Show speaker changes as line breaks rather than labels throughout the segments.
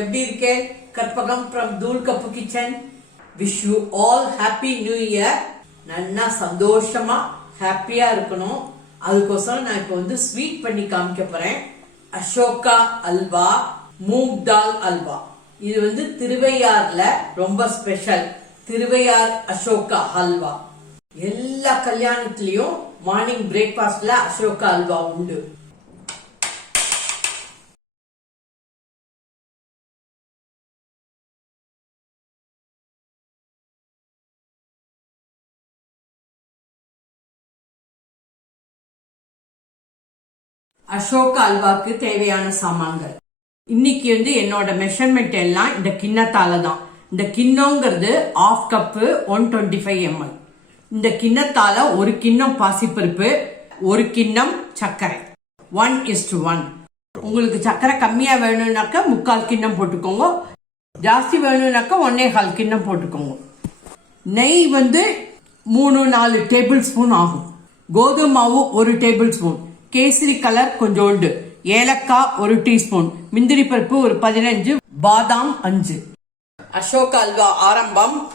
எப்படி இருக்கே? Karpagam from Dhool Cup Kitchen wish you all happy new year நல்லா சந்தோஷமா ஹாப்பியா இருக்கணும். அதுக்கோசரம் நான் இப்போ வந்து ஸ்வீட் பண்ணி காமிக்க போறேன். அசோகா அல்வா மூக் தால் அல்வா. இது வந்து திருவையாறுல ரொம்ப ஸ்பெஷல் திருவையார் அசோகா அல்வா. எல்லா கல்யாணத்திலயும் மார்னிங் பிரேக்ஃபாஸ்ட்ல அசோகா அல்வா உண்டு. அசோக் அல்வாக்கு தேவையான சாமான்கள். இன்னைக்கு வந்து என்னோட மெஷர்மெண்ட் எல்லாம் இந்த கிண்ணத்தால தான் இந்த கிண்ணங்கிறது half cup one twenty five ml இந்த கிண்ணத்தால ஒரு கிண்ணம் பாசிப்பருப்பு ஒரு கிண்ணம் சர்க்கரை. ஒன் இஸ் டு ஒன் உங்களுக்கு சர்க்கரை கம்மியா வேணும்னாக்கா முக்கால் கிண்ணம் போட்டுக்கோங்க. ஜாஸ்தி வேணும்னாக்கா ஒன்னே கால் கிண்ணம் போட்டுக்கோங்க. நெய் வந்து மூணு நாலு டேபிள் ஸ்பூன் ஆகும். கோதுமை மாவு ஒரு டேபிள் ஸ்பூன் கேசரி கலர் கொஞ்சோண்டு ஏலக்காய் ஒரு டீஸ்பூன் முந்திரி பருப்பு ஒரு பதினஞ்சு பாதாம் அஞ்சு. அசோக் அல்வா ஆரம்பம்.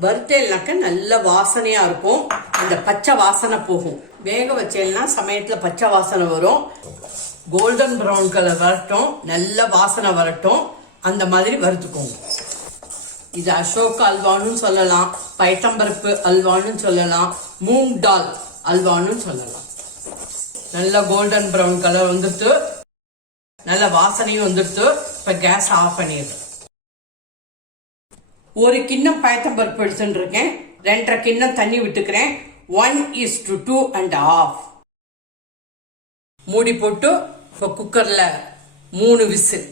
வறுத்தேல்னாக்க நல்ல வாசனையா இருக்கும். அந்த பச்சை வாசனை போகும். வேக வச்சேல்னா சமயத்துல பச்சை வாசனை வரும். கோல்டன் ப்ரௌன் கலர் வரட்டும். நல்ல வாசனை வரட்டும். அந்த மாதிரி வறுத்துக்கோங்க. இது அசோக் அல்வான்னு சொல்லலாம். பைத்தம்பருப்பு அல்வான்னு சொல்லலாம். மூங் டால். அல்வான்னு சொல்லலாம். நல்ல கோல்டன் ப்ரௌன் கலர் வந்துட்டு நல்ல வாசனையும் வந்துடுத்து இப்போ கேஸ் ஆஃப் பண்ணிடுறேன் ஒரு கிண்ணம் பயத்தம்பருப்பு எடுத்துட்டு இருக்கேன். ரெண்டரை கிண்ணம் தண்ணி விட்டுக்கிறேன். One is to two and half மூடி போட்டு இப்போ குக்கரில் மூணு விசில்.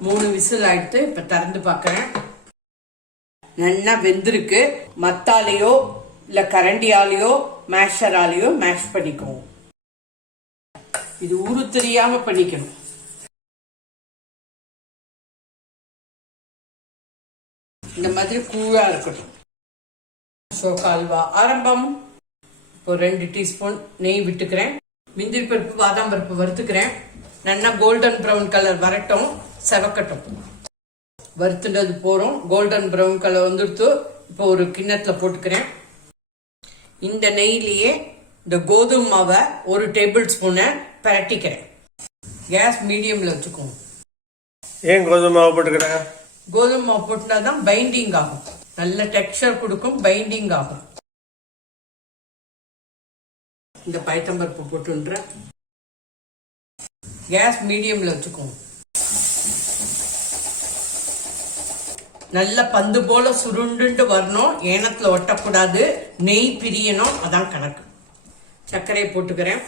மூணு விசில் ஆயிடுத்து இப்போ திறந்து பார்க்குறேன். நல்லா வெந்திருக்கு. மத்தாலேயோ இல்ல கரண்டியாலேயோ மேஷராலேயோ மேஷ் பண்ணிக்குவோம் இது உரு தெரியாம பண்ணிக்கணும். இந்த மாதிரி கூழா இருக்கட்டும். ஸோ அல்வா ஆரம்பம். இப்போ ரெண்டு டீஸ்பூன் நெய் விட்டுக்கிறேன். முந்திரி பருப்பு பாதாம் பருப்பு வறுத்துக்கிறேன். நல்லா கோல்டன் ப்ரௌன் கலர் வரட்டும். செவக்கட்டும். வறுத்துன்றது போறோம். கோல்டன் ப்ரௌன் கலர் வந்துடுத்து இப்போ ஒரு கிண்ணத்துல போட்டுக்கிறேன். இந்த நெய்லியே இந்த கோதுமை மாவை ஒரு டேபிள் ஸ்பூனை பரட்டிக்கிறேன். கேஸ் மீடியம்ல வச்சுக்கோங்க.
ஏன் கோதுமை மாவு போட்டுக்கிறேன்?
கோதுமை மாவு போட்டுனா தான் பைண்டிங் ஆகும். நல்ல டெக்ஸ்சர் கொடுக்கும் பைண்டிங் ஆகும். இந்த பயத்தம்பருப்பு போட்டுன்றேன். கேஸ் மீடியம்ல வச்சுக்கோங்க. நல்ல பந்து போல சுருண்டுண்டு வரணும். ஏனத்துல ஒட்டக்கூடாது. நெய் பிரியணும். அதான் கணக்கு. சர்க்கரையை போட்டுக்கிறேன்.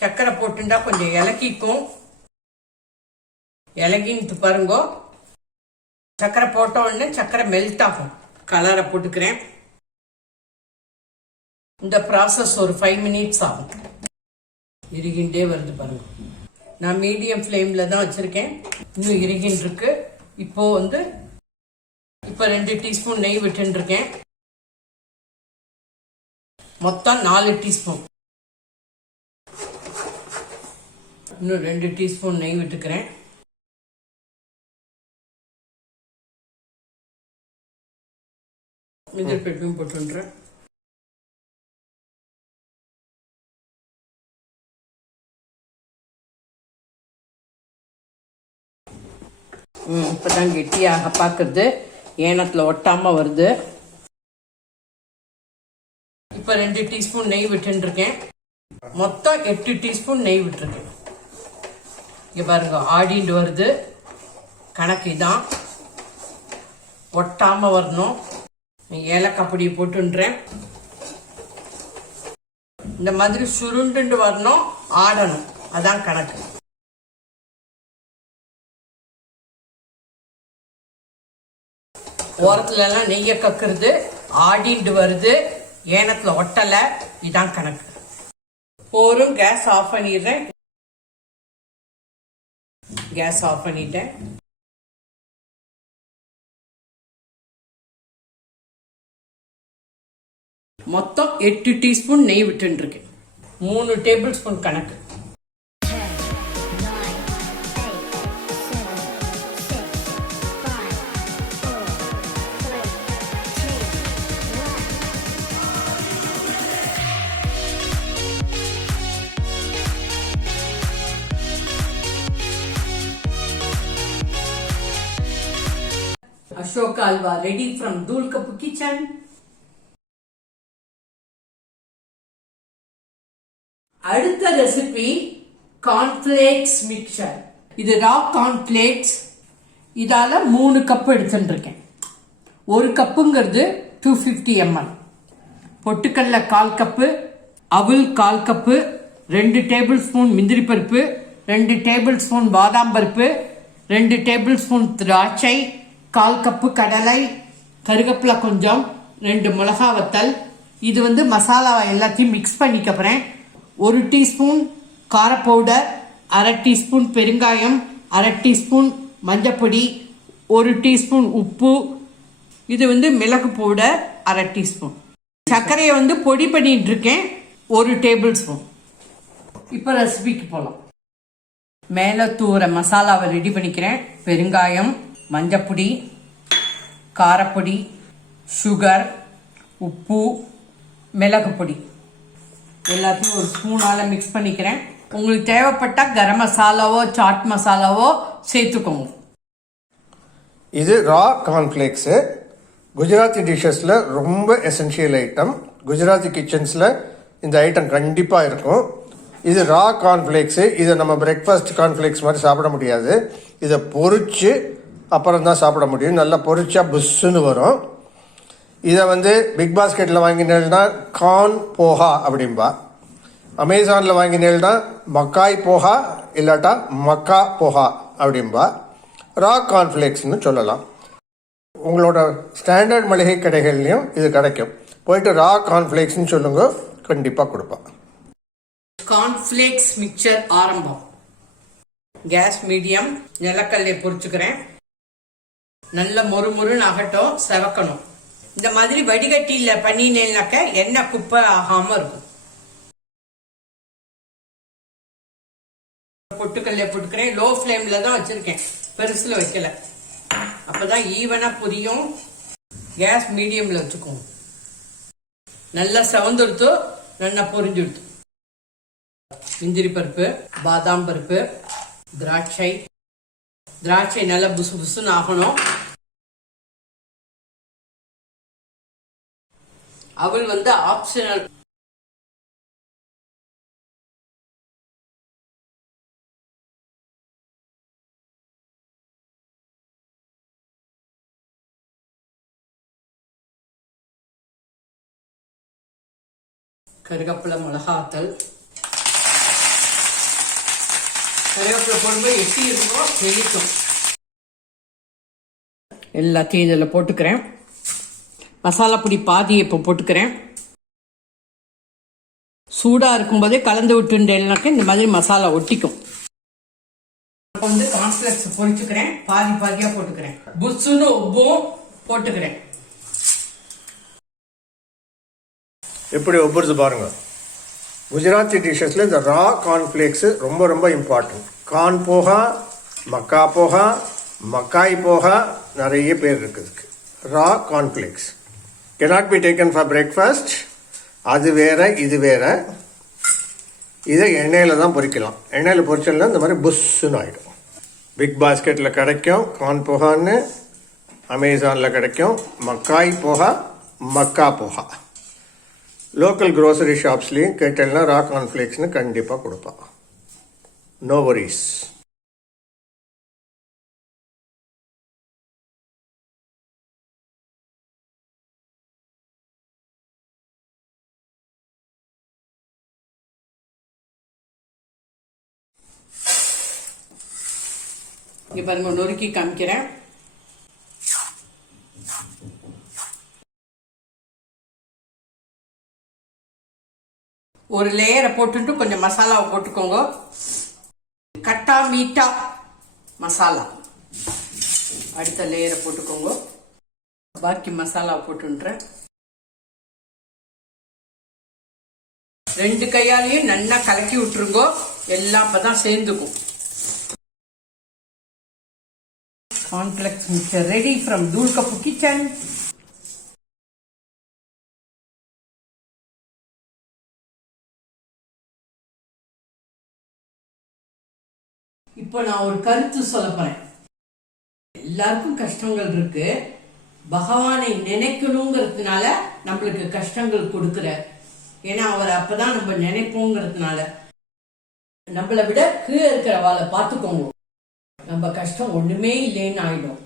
சர்க்கரை போட்டுண்டா கொஞ்சம் இலக்கிக்கும். இலகின்ட்டு பாருங்க. சர்க்கரை போட்ட உடனே சர்க்கரை மெல்ட் ஆகும். கலரை போட்டுக்கிறேன். இந்த ப்ராசஸ் ஒரு ஃபைவ் மினிட்ஸ் ஆகும். இறுகின்றே வருது பாருங்க. நான் மீடியம் ஃப்ளேம்ல தான் வச்சிருக்கேன். இன்னும் இறுகின்னு இப்போது இப்போ வந்து இப்போ ரெண்டு டீஸ்பூன் நெய் விட்டுன்னு இருக்கேன் மொத்தம் நாலு டீஸ்பூன். இன்னும் ரெண்டு டீஸ்பூன் நெய் விட்டுக்கிறேன். மிதில் பெட்டும் போட்டுன்றேன் ம் இப்பதான் கெட்டியாக பார்க்கறது ஏனத்துல ஒட்டாம வருது. இப்ப ரெண்டு டீஸ்பூன் நெய் விட்டுருக்கேன் இருக்கேன் மொத்தம் எட்டு டீஸ்பூன் நெய் விட்டுருக்கேன். இங்க பாருங்க ஆடிண்டு வருது. கணக்கு இதான். ஒட்டாம வரணும். ஏலக்காய் பொடியை போட்டுன்றேன். இந்த மாதிரி சுருண்டுண்டு வரணும் ஆடணும். அதான் கணக்கு. ஓரத்துல எல்லாம் நெய்ய கக்குறது ஆடிண்டு வருது ஏனத்துல ஒட்டல இதான் கணக்கு. போரும் கேஸ் ஆஃப் பண்ணிடுறேன். கேஸ் ஆஃப் பண்ணிட்டேன். மொத்தம் எட்டு டீஸ்பூன் நெய் விட்டுருக்கேன் மூணு டேபிள் ஸ்பூன் கணக்கு. Ashok halwa ready from Dhool Cup Kitchen அடுத்த ரெசிபி கார்ன்ஃபிளேக்ஸ் மிக்சர் இது ரா கார்ன்ஃபிளேக்ஸ் இதால மூணு கப் எடுத்துட்டு இருக்கேன் ஒரு கப்புங்கிறது டூ ஃபிஃப்டி எம்எல் பொட்டுக்கல்ல கால் கப்பு அவுல் கால் கப்பு ரெண்டு டேபிள் ஸ்பூன் முந்திரி பருப்பு ரெண்டு டேபிள் ஸ்பூன் பாதாம் பருப்பு ரெண்டு டேபிள் ஸ்பூன் திராட்சை கால் கப்பு கடலை கருகப்பில் கொஞ்சம் ரெண்டு மிளகா வத்தல் இது வந்து மசாலாவை எல்லாத்தையும் மிக்ஸ் பண்ணிக்க ஒரு டீஸ்பூன் கார பவுடர் அரை டீஸ்பூன் பெருங்காயம் அரை டீஸ்பூன் மஞ்சப்பொடி ஒரு டீஸ்பூன் உப்பு. இது வந்து மிளகு பவுடர் அரை டீஸ்பூன். சர்க்கரையை வந்து பொடி பண்ணிட்டு இருக்கேன் ஒரு டேபிள் ஸ்பூன். இப்போ ரெசிபிக்கு போகலாம் மேலே தூர மசாலாவை ரெடி பண்ணிக்கிறேன். பெருங்காயம் மஞ்சப்பொடி காரப்பொடி சுகர் உப்பு மிளகு பொடி எல்லாத்தையும் ஒரு ஸ்பூனால் மிக்ஸ் பண்ணிக்கிறேன். உங்களுக்கு தேவைப்பட்டால் கரம் மசாலாவோ சாட் மசாலாவோ சேர்த்துக்கோங்க.
இது ரா கார்ன்ஃப்ளேக்ஸு குஜராத்தி டிஷ்ஷஸில் ரொம்ப எசென்ஷியல் ஐட்டம் குஜராத்தி கிச்சன்ஸில் இந்த ஐட்டம் கண்டிப்பாக இருக்கும். இது ரா கார்ன்ஃப்ளேக்ஸு இதை நம்ம பிரேக்ஃபாஸ்ட் கார்ன்ஃப்ளேக்ஸ் மாதிரி சாப்பிட முடியாது. இதை பொறிச்சு அப்புறம் தான் சாப்பிட முடியும். நல்லா பொரிச்சா புஷ்ஷுன்னு வரும். இதை வந்து பிக் பாஸ்கெட்டில் வாங்கினேன்னா கார்ன் போஹா அப்படிம்பா. அமேசானில் வாங்கினேன்னா மக்காய் போஹா இல்லாட்டா மக்கா போஹா அப்படிம்பா. ரா கார்ன்ஃப்ளேக்ஸ்னு சொல்லலாம். உங்களோட ஸ்டாண்டர்ட் மளிகை கடைகள்லையும் இது கிடைக்கும். போயிட்டு ரா கார்ன்ஃப்ளேக்ஸ்னு சொல்லுங்க கண்டிப்பாக கொடுப்பா
கார்ன்ஃப்ளேக்ஸ் மிக்சர் ஆரம்பம். கேஸ் மீடியம் நிலக்கல்லை பொறிச்சுக்கிறேன் நல்ல மொறு மொறுன்னு ஆகட்டும் செவக்கணும். இந்த மாதிரி வடிகட்டியில பண்ணினேன்னாக்க எண்ணெய் குப்பை ஆகாம இருக்கும். பொட்டுக்கல்ல போட்டுக்கிறேன். லோ ஃப்ளேமில் தான் வச்சிருக்கேன். பெருசுல வைக்கல. அப்பதான் ஈவனாக புரியும். கேஸ் மீடியம்ல வச்சுக்கோங்க நல்லா செவந்துடுத்து நல்லா பொரிஞ்சுடுத்து. முந்திரி பருப்பு பாதாம் பருப்பு திராட்சை. திராட்சை நல்லா புசு புசுன்னு ஆகணும். அவள் வந்து ஆப்ஷனல் கருகப்பிலை மிளகாத்தல் கருவேப்பிலை போடும்போது எட்டி இருக்கோ எல்லாத்தையும் இதில் போட்டுக்கிறேன். மசாலா பொடி பாதியை இப்போ போட்டுக்கிறேன். சூடாக இருக்கும்போதே கலந்து விட்டுண்டேன்னாக்க இந்த மாதிரி மசாலா ஒட்டிக்கும். இப்போ வந்து கான்ஃப்ளெக்ஸ் பொறிச்சுக்கிறேன். பாதி பாதியாக போட்டுக்கிறேன். புஷ்ஷுன்னு உப்பும் போட்டுக்கிறேன்.
எப்படி ஒப்புறது பாருங்க. குஜராத்தி டிஷ்ஷஸில் இந்த ரா கார்ன்ஃப்ளேக்ஸு ரொம்ப ரொம்ப இம்பார்ட்டன்ட் கார்ன் போகா மக்கா போகா மக்காய் போகா நிறைய பேர் இருக்குதுக்கு raw cornflakes cannot be taken for breakfast அது வேற இது வேற. இதை எண்ணெயில் தான் பொறிக்கலாம். எண்ணெயில் பொரிச்சோம்னா இந்த மாதிரி புஷ்ஷுன்னு ஆகிடும் பிக் பாஸ்கெட்டில் கிடைக்கும் கார்ன் புகான்னு அமேசானில் கிடைக்கும் மக்காய் போகா மக்கா போகா லோக்கல் க்ரோசரி ஷாப்ஸ்லேயும் கேட்டேன்னா ராக் கான்ஃப்ளேக்ஸ்னு கண்டிப்பாக கொடுப்பான். நோ வரிஸ்
இங்கே பாருங்க நொறுக்கி காமிக்கிறேன். ஒரு லேயரை போட்டுட்டு கொஞ்சம் மசாலாவை போட்டுக்கோங்க. கட்டா மீட்டா மசாலா. அடுத்த லேயரை போட்டுக்கோங்க. பாக்கி மசாலாவை போட்டுன்றேன். ரெண்டு கையாலையும் நல்லா கலக்கி விட்டுருங்கோ. எல்லாம் அப்பதான் சேர்ந்துக்கும். Cornflakes mixture ready from Dhool Cup Kitchen இப்போ நான் ஒரு கருத்து சொல்ல போறேன். எல்லாருக்கும் கஷ்டங்கள் இருக்கு. பகவானை நினைக்கணுங்கிறதுனால நம்மளுக்கு கஷ்டங்கள் கொடுக்கிறார் ஏன்னா அவர் அப்பதான் நம்ம நினைப்போங்கிறதுனால. நம்மளை விட கீழே இருக்கிறவாளை பார்த்துக்கோங்க. நம்ம கஷ்டம் ஒண்ணுமே இல்லைன்னு ஆயிடும்.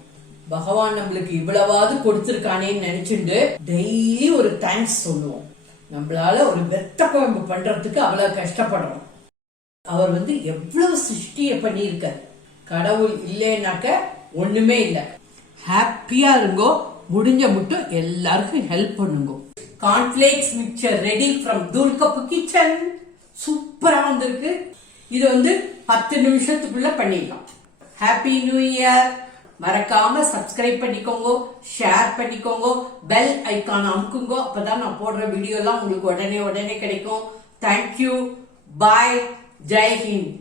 பகவான் நம்மளுக்கு இவ்வளவாவது கொடுத்துருக்கானேன்னு நினைச்சுட்டு டெய்லி ஒரு தேங்க்ஸ் சொல்லுவோம். நம்மளால ஒரு வெத்த குழம்பு பண்றதுக்கு அவ்வளவு கஷ்டப்படுறோம். அவர் வந்து எவ்வளவு சிருஷ்டிய பண்ணியிருக்கார். கடவுள் இல்லைனாக்க ஒண்ணுமே இல்ல. ஹாப்பியா இருங்கோ முடிஞ்ச மட்டும் எல்லாருக்கும் ஹெல்ப் பண்ணுங்க. Cornflakes mixture ready from Dhool Cup Kitchen சூப்பரா வந்திருக்கு. இது வந்து பத்து நிமிஷத்துக்குள்ள பண்ணிடலாம். ஹாப்பி நியூ இயர் மறக்காம சப்ஸ்கிரைப் பண்ணிக்கோங்க ஷேர் பண்ணிக்கோங்க பெல் ஐக்கான் அமுக்குங்க. அப்பதான் நான் போடுற வீடியோ எல்லாம் உங்களுக்கு உடனே உடனே கிடைக்கும். Thank you bye Jai Hind